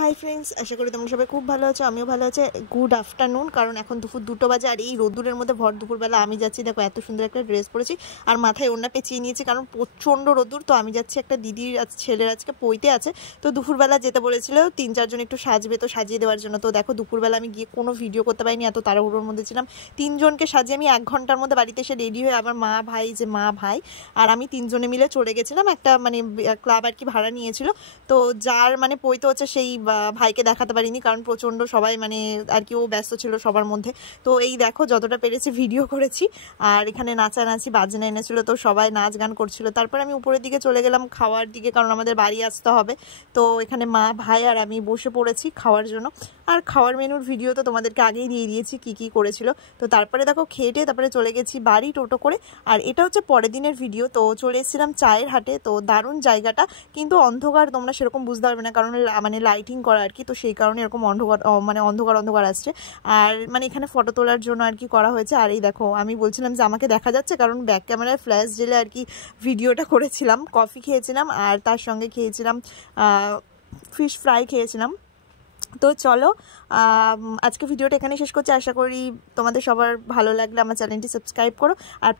Hi friends, আশা করি তোমরা সবাই খুব ভালো আছো। আমিও ভালো আছি। গুড আফটারনুন, কারণ এখন দুপুর 2টো বাজে। আর এই রোদ্দুরের মধ্যে ভর দুপুরবেলা আমি যাচ্ছি, দেখো এত সুন্দর একটা ড্রেস পরেছি আর মাথায় ওড়না পেঁচিয়ে নিয়েছি, কারণ প্রচণ্ড রোদ্দুর। তো আমি যাচ্ছি, একটা দিদির ছেলের আজকে পইতে আছে, তো দুপুরবেলা যেতে বলেছিল 3-4 জন একটু সাজবে, তো সাজিয়ে দেওয়ার জন্য। তো দেখো দুপুরবেলা আমি গিয়ে কোনো ভিডিও করতে পারিনি, এত তাড়াহুড়োর মধ্যে ছিলাম। 3জনকে সাজিয়ে আমি 1 ঘন্টার মধ্যে বাড়িতে এসে রেডি হয়ে, আমার মা ভাই আর আমি 3জনে মিলে চলে গেছিলাম। একটা মানে ক্লাব আর কি ভাড়া নিয়েছিল। তো যার মানে পইতে হচ্ছে সেই ভাইকে দেখাতে পারিনি, কারণ প্রচণ্ড সবাই মানে আর কি ও ব্যস্ত ছিল সবার মধ্যে। তো এই দেখো যতটা পেরেছি ভিডিও করেছি। আর এখানে নাচানাচি বাজনা এনেছিল, তো সবাই নাচ গান করছিল। তারপর আমি উপরের দিকে চলে গেলাম খাওয়ার দিকে, কারণ আমাদের বাড়ি আসতে হবে। তো এখানে মা ভাই আর আমি বসে পড়েছি খাওয়ার জন্য। আর খাওয়ার মেনুর ভিডিও তো তোমাদেরকে আগেই দিয়ে দিয়েছি কি করেছিল। তো তারপরে দেখো খেটে তারপরে চলে গেছি বাড়ি টোটো করে। আর এটা হচ্ছে পরের দিনের ভিডিও। তো চলে এসেছিলাম চায়ের হাটে। তো দারুণ জায়গাটা, কিন্তু অন্ধকার, তোমরা সেরকম বুঝতে পারবে না, কারণ মানে লাইটিং করা আর কি। তো সেই কারণে এরকম অন্ধকার আসছে। আর মানে এখানে ফটো তোলার জন্য আর কি করা হয়েছে। আর এই দেখো আমি বলছিলাম যে আমাকে দেখা যাচ্ছে, কারণ ব্যাক ক্যামেরায় ফ্ল্যাশ জেলে আর কি ভিডিওটা করেছিলাম। কফি খেয়েছিলাম আর তার সঙ্গে খেয়েছিলাম ফিশ ফ্রাই খেয়েছিলাম। তো চলো আজকে ভিডিওটা এখানে শেষ করছি। আশা করি তোমাদের সবার ভালো লাগলে আমার চ্যানেলটি সাবস্ক্রাইব করো। আর